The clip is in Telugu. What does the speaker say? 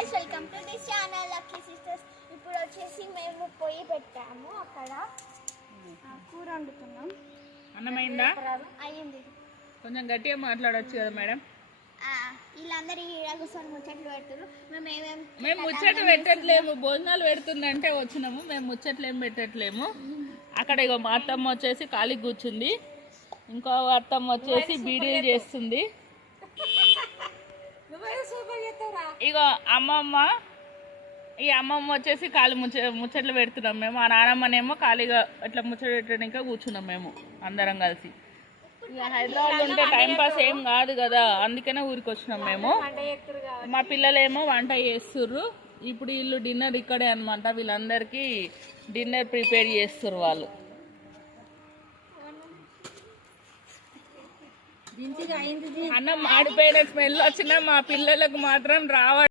Guys, welcome to this channel lucky sisters. ఇప్పుడు వచ్చేసి మేము పొయ్యి పెట్టాము, అక్కడ కూర వండుతున్నాం. అన్నమైందా? అయ్యింది. కొంచెం గట్టిగా మాట్లాడొచ్చు కదా మేడం. వీళ్ళందరూ ఈడ కూర్చొని ముచ్చట్లు పెడుతున్నారు. మేము ముచ్చట్లు పెట్టట్లేము, భోజనాలు పెడుతుందంటే వచ్చినాము. మేము ముచ్చట్లు ఏం పెట్టట్లేము. అక్కడ ఇగో మా అత్తమ్మ వచ్చేసి ఖాళీకి కూర్చుంది, ఇంకో అత్తమ్మ వచ్చేసి బీడీలు చేస్తుంది. ఇగో అమ్మమ్మ, ఈ అమ్మమ్మ వచ్చేసి ఖాళీ ముచ్చట్లు పెడుతున్నాం మేము. ఆ నానమ్మనేమో ఖాళీగా ఇట్లా ముచ్చట పెట్టడానికి కూర్చున్నాం మేము అందరం కలిసి. ఇక హైదరాబాద్ ఉంటే టైంపాస్ ఏం కాదు కదా, అందుకనే ఊరికి వచ్చినాం మేము. మా పిల్లలేమో వంట చేస్తుర్రు. ఇప్పుడు వీళ్ళు డిన్నర్ ఇక్కడే అనమాట. వీళ్ళందరికీ డిన్నర్ ప్రిపేర్ చేస్తుర్రు వాళ్ళు. అన్నం మాడిపోయిన స్మెల్ వచ్చినా మా పిల్లలకు మాత్రం రావట్లేదు.